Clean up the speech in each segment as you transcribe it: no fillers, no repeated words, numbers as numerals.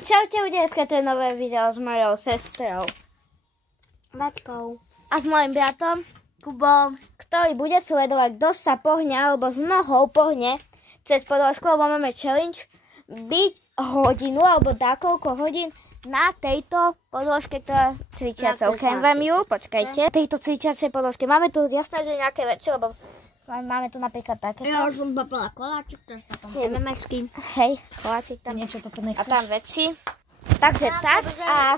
Čaute, dneska to je nové video s mojou sestrou Maťkou a s mojim bratom Kubom, ktorý bude sledovať, kto sa pohne alebo s nohou pohne cez podložku, lebo máme challenge byť hodinu alebo dákoľko hodín na tejto podložke, ktorá cvičiaca. Ukážem vám ju, počkajte. Tejto cvičiacej podložke máme tu jasné, že nejaké veci, lebo máme tu napríklad takéto. Ja už som popila koláčik, to je potom MMSky. Hej, koláčik tam. Niečo potom nechceš. A tam veci. Takže tak a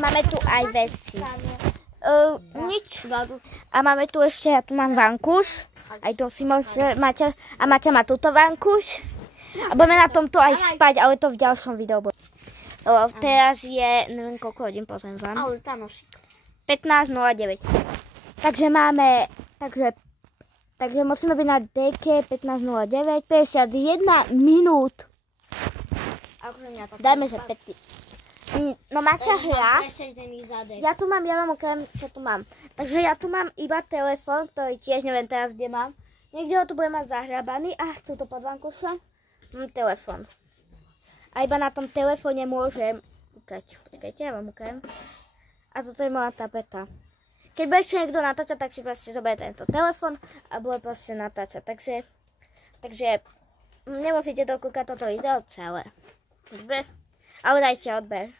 máme tu aj veci. Nič. A máme tu ešte, ja tu mám vankúš. Aj to si môže Maťa. A Maťa má túto vankúš. A budeme na tomto aj spať, ale to v ďalšom videu bude. Teraz je, neviem koľko hodín, pozriem vám. Ale tá nošik. 15:09. Takže máme, takže musíme byť na deke 15:09, 51 minút. Dajme, že 5. No Maťa hrá. Ja vám ukážem, čo tu mám. Takže ja tu mám iba telefón, ktorý tiež neviem teraz, kde mám. Niekde ho tu budem mať zahrabaný. A túto pod vankúšom mám telefón. A iba na tom telefóne môžem ukať. Počkajte, ja vám ukážem. A toto je moja tapeta. Keď budete niekto natáčať, tak si proste zoberie tento telefón a bude proste natáčať. Takže nemusíte dokúkať toto video celé. Ale dajte odber.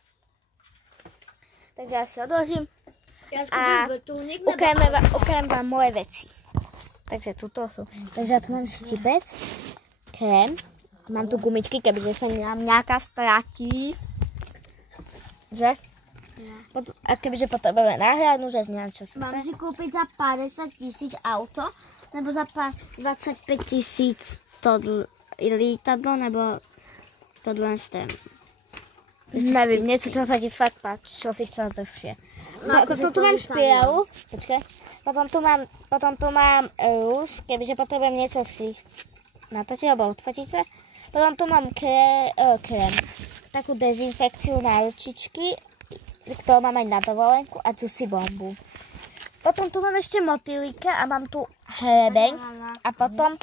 Takže ja si odložím a ukážem vám moje veci. Takže tuto sú. Takže ja tu mám štipec, krém, mám tu gumičky, kebyže sa nám nejaká stratí. Že? A kebyže potrebujeme nahľadnúť, že neviem, čo sa mám si kúpiť za 50 000 auto, nebo za 25 000 to lietadlo, nebo to dlhšie. Neviem, niečo, čo sa ti fakt páči, čo si chcela dlhšie. Tu mám špielu, počkaj. Potom tu mám rúž, kebyže potrebujem niečo si natočiť alebo odfotiť sa. Potom tu mám krém, takú dezinfekciu na ručičky, ktorú mám aj na dovolenku a juicy bombu. Potom tu mám ešte motýlika a mám tu hrebeň a potom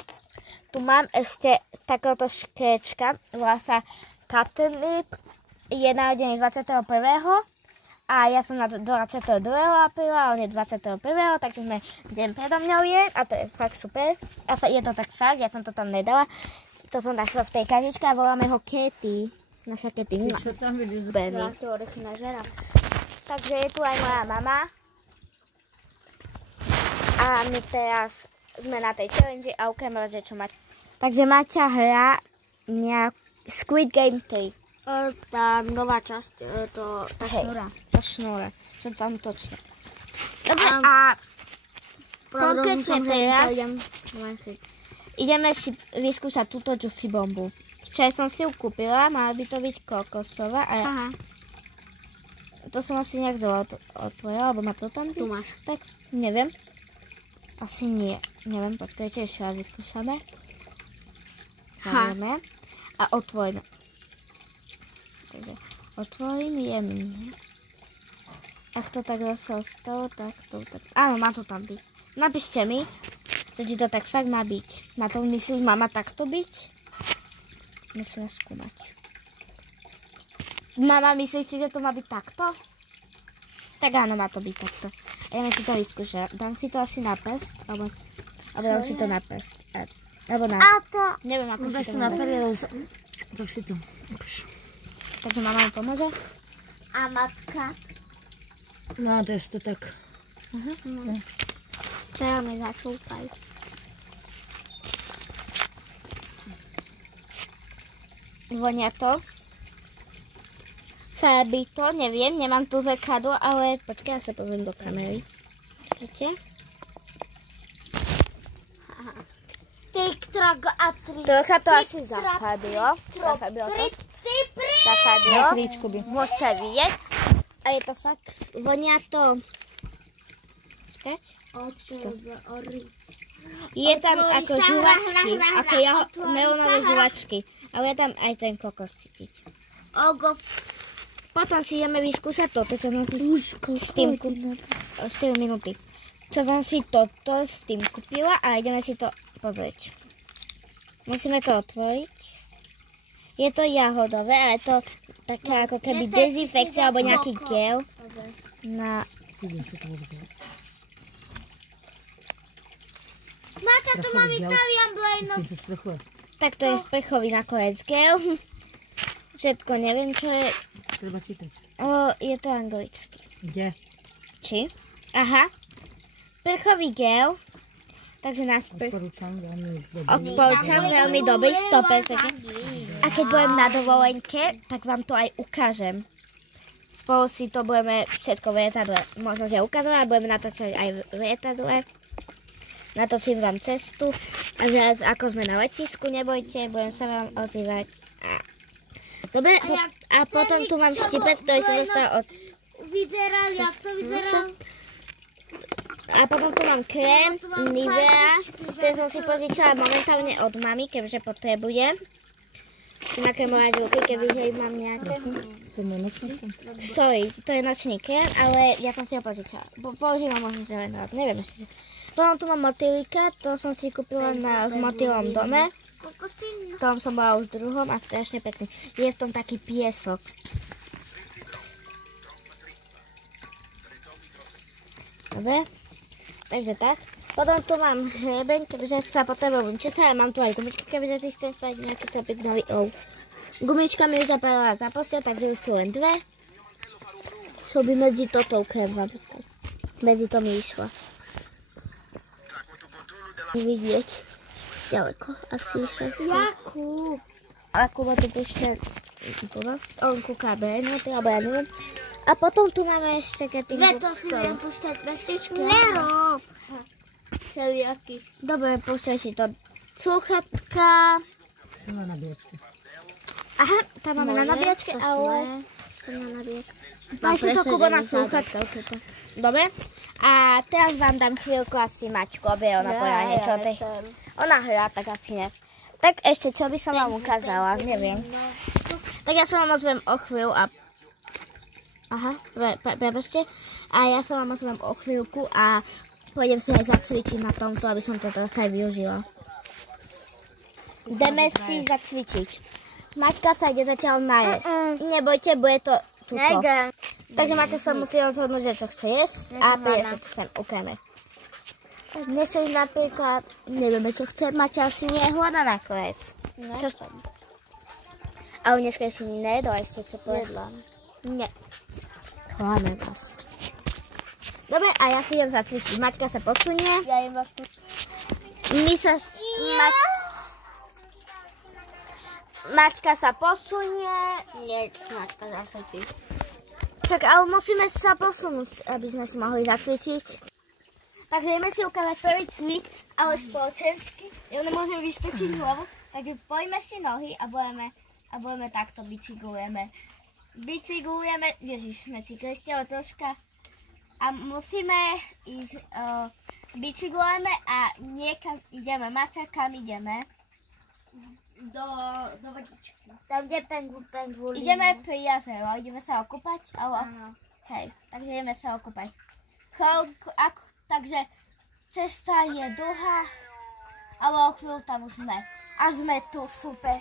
tu mám ešte takéto škrečka, volá sa Catnip, je narodený 21. A ja som na 22. apríla, on je 21. Takže sme deň predo mňou je a to je fakt super. A je to tak fakt, ja som to tam nedala. To som našla v tej kažičke a voláme ho Katy. Naša Katy. Čo tam byli zbený? To orechná žera. Takže je tu aj moja mama. A my teraz sme na tej challenge a ukážeme, že čo mať. Takže Maťa hrá Squid Game 3. Tá nová časť, tá šnúra. Tá šnúra, čo tam točí. Dobre, a konkrétne teraz ideme si vyskúšať túto juicy bombu. Včera som si ju kúpila, mala by to byť kokosová. A to som asi nejak otvorila, alebo má to tam byť? Tu máš. Tak, neviem. Asi nie. Neviem, počkajte, ešte raz vyskúšame. Zavrieme. A otvoríme. Takže otvorím jemne. Ak to tak zase ostalo, tak to tak... Áno, má to tam byť. Napíšte mi, že ti to tak fakt má byť. Na to myslí mama takto byť? Musíme skúmať. Mama, myslí si, že to má byť takto? Tak áno, má to byť takto. Ideme si to vyskúšať. Dám si to asi na prst, alebo dám si to na prst. Alebo na... Neviem, ako si to má dať. Tak si to. Takže mama mi pomôže. A matka? No, to je to tak. Teraz mi začúpaj. Vonia to. Farbí to, neviem, nemám tu zrkadlo, ale počkaj, ja sa pozriem do kamery. Počkajte. Trocha to asi zafarbilo. Zafarbilo. Môžete aj vidieť. A je to fakt, vonia to. Je tam ako žuvačky, ako melónové žuvačky. Ale je tam aj ten kokos cítiť. Potom si ideme vyskúšať toto, čo som si s tým 4 minúty. Čo som si toto s tým kúpila a ideme si to pozrieť. Musíme to otvoriť. Je to jahodové, ale to taká ako keby dezinfekcia alebo nejaký gel na... Máte, tu mám Italian Blade. Tak to je sprchový nakoniec gel. Všetko neviem, čo je. Treba čítať. Je to anglicky. Kde? Či? Aha. Sprchový gel. Takže na Odporúčam veľmi dobrý, 100%. A keď budem na dovolenke, tak vám to aj ukážem. Spolu si to budeme všetko v lietadle možno, že ukazovať, budeme natáčať aj v lietadle. Natočím vám cestu. A teraz, ako sme na letisku, nebojte, budem sa vám ozývať. Dobre, a potom tu mám štipec, ktorý sa dostal od... Vyzeral, jak to vyzeral? A potom tu mám krém Nivea, ten som si požičala momentálne od mami, keďže potrebujem. Si nakremovať ruky, keby mám nejaké. To je nočník? Sorry, to je nočný krém, ale ja som si ho požičala. Používam možno, že neviem ešte. Potom tu mám motýlika, to som si kúpila v motýlom dome. V tom som bola už druhom a strašne pekný. Je v tom taký piesok. Dobre. Takže tak. Potom tu mám hrebeň, kebyže sa potrebujem česať, mám tu aj gumičky, kebyže si chcem spraviť nejaký copiť nový Gumička mi už zapadala za posteľ, takže už sú len dve. Čo by medzi toto kremla, počkaj. Medzi to mi išlo. Vidieť. Ďaleko, asi 6. Jakub. Jakub tu púšte on kúka behnuty, alebo ja neviem. A potom tu máme ešte keď tým to si viem púšťať vestičky. Nerob. Všelijakých. Dobre, púšťaj si to. Slúchatka. To na nabíjačke. Aha, tam máme na nabíjačke, ale... Daj si to, Kubo, na slúchatka. Dobre. A teraz vám dám chvíľku asi Maťku, aby ona povedala niečo o tej... Ona hrá, tak asi ne. Tak ešte, čo by som vám ukázala, neviem. Tak ja sa vám ozvem o chvíľu a... Aha, prepačte. A ja sa vám ozvem o chvíľku a pôjdem si aj zacvičiť na tomto, aby som to trocha aj využila. Ideme si zacvičiť. Maťka sa ide zatiaľ najesť. Nebojte, bude to tuto. Takže Maťka sa musí rozhodnúť, že čo chce jesť a príde sa to sem, ukáme. Dnes sa napríklad, nevieme čo chce, Maťka asi nie je hľada nakoniec. Čo som? Ale dneska si nejedla ešte, čo povedla. Nie. Kláme vás. Dobre, a ja si idem zacvičiť. Maťka sa posunie. Ja im vás tu... Maťka sa posunie. Nie, Maťka zacvičí. Čak, ale musíme sa posunúť, aby sme si mohli zacvičiť. Takže ideme si ukázať prvý cvik, ale spoločensky. Ja nemôžem vystrčiť hlavu. Takže pojme si nohy a budeme takto bicyklujeme. Ježiš, sme si krestili troška. A musíme ísť, bicyklujeme a niekam ideme. Maťa, kam ideme? Do vodičky. Tam, kde pengvulín. Ideme pri jazero, ideme sa okúpať? Áno. Hej, takže ideme sa okúpať. Takže cesta je dlhá, ale o chvíľu tam už sme. A sme tu, super.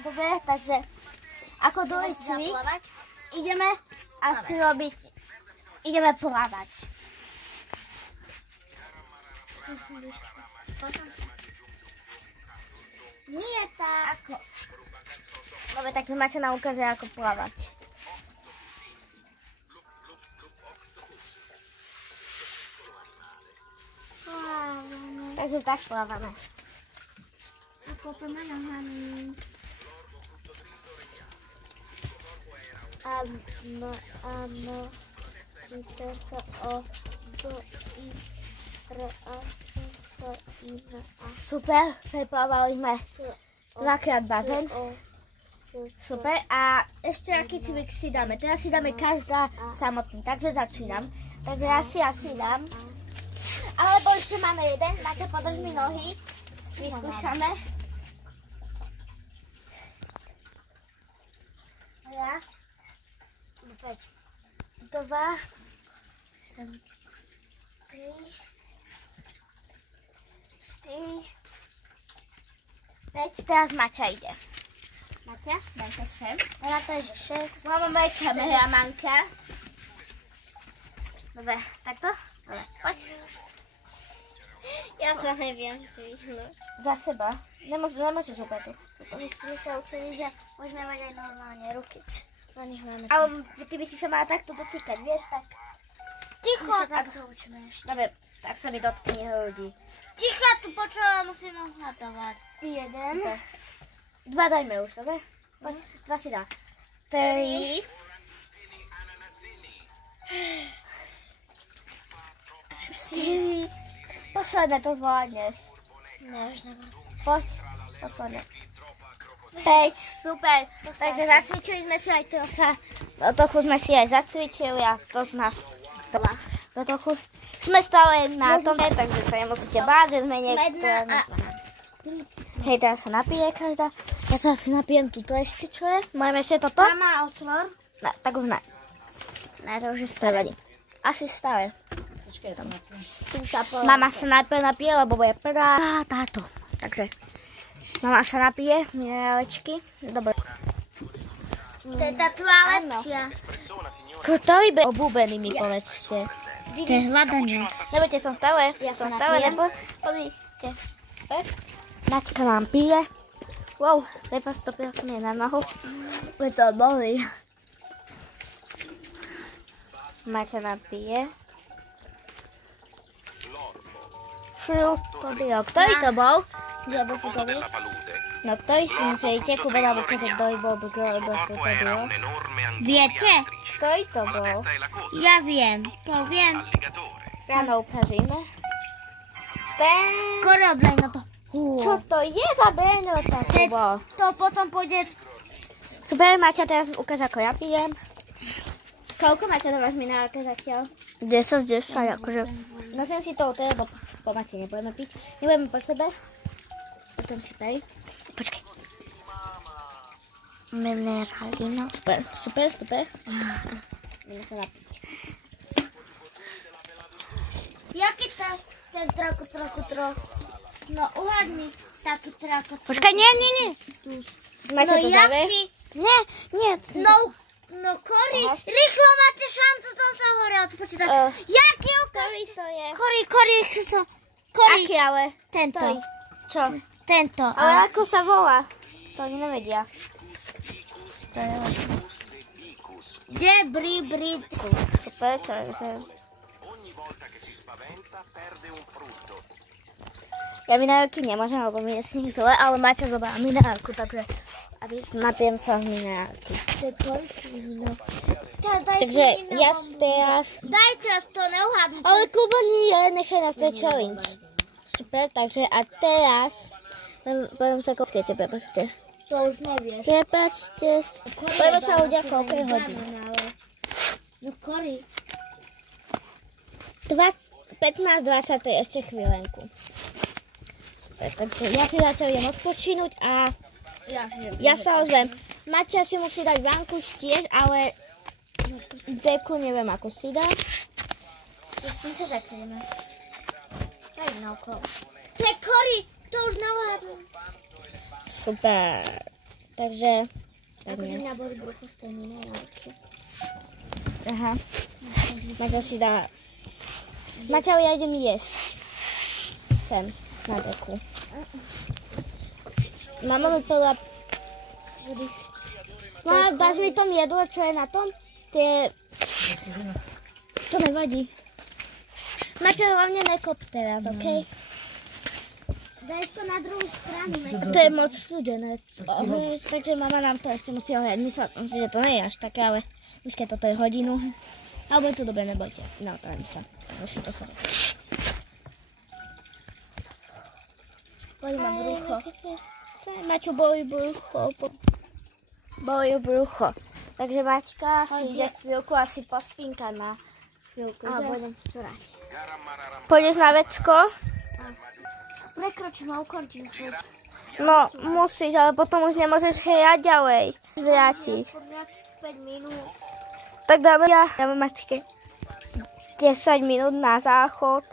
Dobre, takže ako druhý cvik ideme asi robiť, ideme plávať. Nie tak. Dobre, tak Maťa nám ukáže, ako plávať. Takže tak plávame. A kopeme nohami. Áno. Super, preplávali sme dvakrát bazén. Super, a ešte aký cvik si dáme? Teraz si dáme každá samotný, takže začínam. Takže ja si asi dám. Alebo ešte máme jeden, Maťa, podrž mi nohy. Vyskúšame. Raz, 2, 3, 4, 5. Teraz Maťa ide. Maťa, daj sa sem. Rátaj, že 6. Mama, moje kameramanka. Dobre, takto? Dobre, poď. Ja sa neviem, že to vyhnú. Za seba. Nemôžeš úplne tu. My sme sa učili, že môžeme mať aj normálne ruky. Na nich máme Ale ty by si sa mala takto dotýkať, vieš, tak. ticho. My sa takto učíme ešte. Dobre, tak sa mi dotkne ľudí. Ticho, tu počula, musíme hľadovať. 1. 2 dajme už, dobre? Poď, 2 si dá. 3. 4. Posledné to zvládneš. Ne, už neviem. Poď, posledné. 5, super. Takže zacvičili sme si aj trocha. Trochu sme si aj zacvičili a to z nás. Trochu. Sme stále na tom, takže sa nemusíte báť, že sme niektoré. Hej, teraz sa napije každá. Ja sa asi napijem túto ešte, čo je? Môžeme ešte toto? Mama, otvor. Ne, tak už ne. Ne, to už je stále. Asi stále. Počkaj, tam Mama sa najprv napije, lebo bude prvá táto. Takže mama sa napije, minerálečky. Dobre. Teda tvoja lepšia. Ktorý by obúbený mi povedzte. To je hľadanie. Nebojte, som stále. Ja sa stále, napijem. Pozrite. Maťka nám pije. Wow, lepa stopila som jej na nohu. Už to bolí. Maťa nám pije. Ktorý to bol? No ktorý si myslíte, Kuba, alebo keď ktorý bol, kto to bol? Viete? Ktorý to bol? Ja viem. Poviem. Ráno upažíme. Ten... Koroblej na to. Čo to je za benota, Kubo? To potom pôjde... Super, Maťa, teraz mi ukáž, ako ja pijem. Koľko Maťa dávaš minerálke zatiaľ? 10 z 10, akože. Nosím si to, lebo po Maťe nebudeme piť. Nebudeme po sebe. Potom si pej. Počkej. Minerálino. Super, super, super. Ideme sa napiť. Jaký ten trochu. No uhadni taký trochu. Počkaj, nie. Maťa to dáve? Jaký? Nie. No Kori, rýchlo máte šancu, tam sa hore odpočítať. Jaký Ktorý to je? Kori. Aký ale? Tento. Ktorý? Čo? Tento. Ale ako sa volá? To oni nevedia. Kde brí. Super, takže... Ja minerálky nemôžem, lebo mi je s nich zle, ale Maťa zobrala minerálku, takže napijem sa z minerálky. Takže ja teraz... Daj teraz to, neuhádnu. Ale Kubo nie, nechaj nás, to je challenge. Super, takže a teraz... Poviem sa koľko prepačte. To už nevieš. Prepačte. Poviem sa ľudia koľko je hodín. No Kori. 15-20 to je ešte chvíľenku. Super, takže ja si zatiaľ idem odpočinúť a ja sa ozvem. Maťa si musí dať vankuš tiež, ale deku neviem ako si dá. Ešte sa zakryjeme. Daj na okolo. To je Kori, to už navádnu. Super. Takže... Akože mňa boli brucho z tej minerálky. Aha. Maťa si dá... Maťa, ja idem jesť. Sem, na deku. Mama mi povedala... Mama, dáš mi tom jedlo, čo je na tom? To nevadí. Maťa, hlavne nekop teraz, okej? Daj to na druhú stranu. To je moc studené. Takže mama nám to ešte musí ohľať. Myslela som si, že to nie je až také, ale už keď toto je hodinu. Ale bude to dobre, nebojte. Naotravím sa. Ešte to sa reči. Bolí ma brucho. Maťu, bolí brucho. Bolí brucho. Takže Maťka si ide chvíľku asi pospínka na chvíľku. A budem čurať. Pôjdeš na vecko? Prekročím a ukončím si. No, musíš, ale potom už nemôžeš hrať ďalej. Vrátiť. 5 minút. Tak dáme Maťke 10 minút na záchod.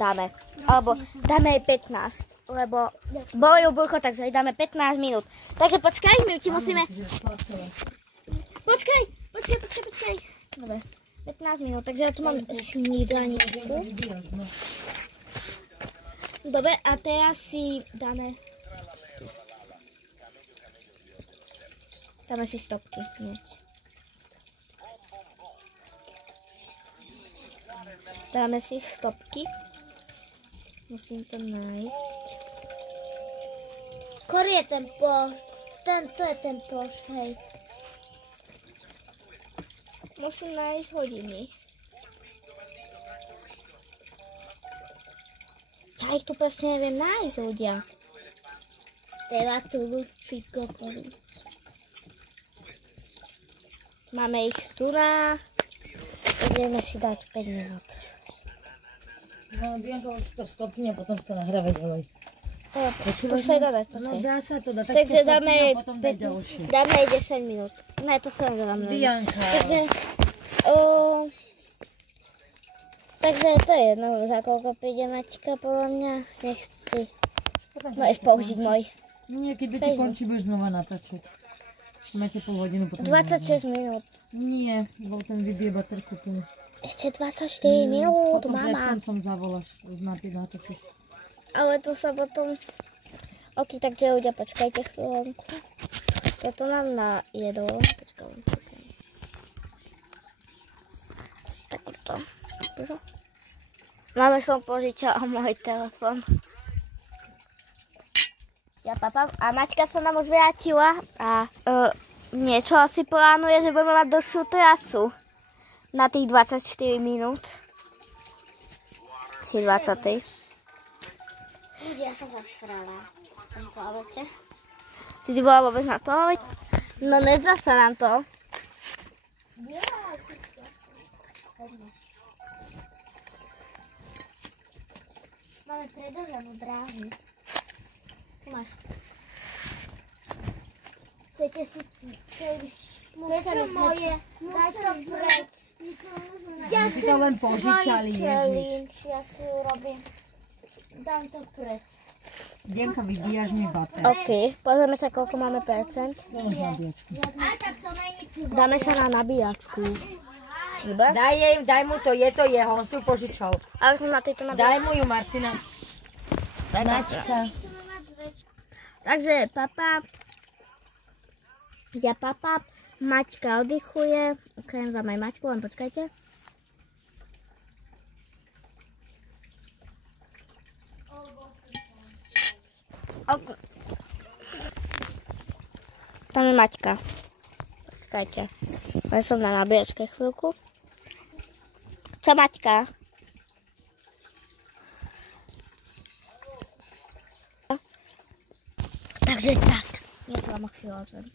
dáme. Alebo dáme jej 15, lebo boli burko, takže jej dáme 15 minút. Takže počkaj, my ti musíme... Počkaj. Dobre, 15 minút, takže ja tu mám snídaničku. Dobre, a teraz si dáme si stopky. Nie. Dáme si stopky. Musím to nájsť. Kor je ten poš. To je ten poš, hej. Musím nájsť hodiny. Ja ich tu proste neviem nájsť, ľudia. Treba tu všetko koriť. Máme ich tu na... Ideme si dať 5 minút. No, Bianka už to stopne a potom sa nahráva ďalej. To sa dá dať, No, dá sa to dať. Takže dáme jej potom dať ďalšie. 10 minút. Ne, to sa nedám. Bianka. Takže to je jedno, za koľko príde Maťka, podľa mňa. Nech si... Môžeš použiť môj. Nie, keď ti končí, budeš znova natáčať. Máte pol hodinu potom. 26 minút. Nie, bol ten vybije baterku tu. Ešte 24 minút, potom mama. Potom som zavoláš, už natáčaš. Ale to sa potom... Ok, takže ľudia, počkajte chvíľonku. Toto nám na jedlo. Takto. Máme som požičala môj telefon. Ja papám. A Maťka sa nám už vrátila a niečo asi plánuje, že budeme mať dlhšiu trasu na tých 24 minút. Či 20. Ja sa zasrala v tom toalete. Ty si bola vôbec na toalete? No nezdá sa nám to. Máme predržanú dráhu. Tu máš. Chcete si... To je moje. Daj to preč. My si to len požičali, Ježiš. Ja si urobím. Dám to preč. Bianka, vybíjaš mi baterku. OK, pozrieme sa, koľko máme percent. Dáš nabíjačku. Dáme sa na nabíjačku. Daj mu to, je to jeho, on si ju požičal. Ale som na tejto nabíjačku. Daj mu ju, Martina. Maťka. Takže papa. Ja papa. Maťka oddychuje. Ukážem vám aj Maťku, len počkajte. Tam je Maťka. Počkajte. Len som na nabíjačke chvíľku. Čo Maťka? Takže tak. Ja sa vám chvíľu ozvem.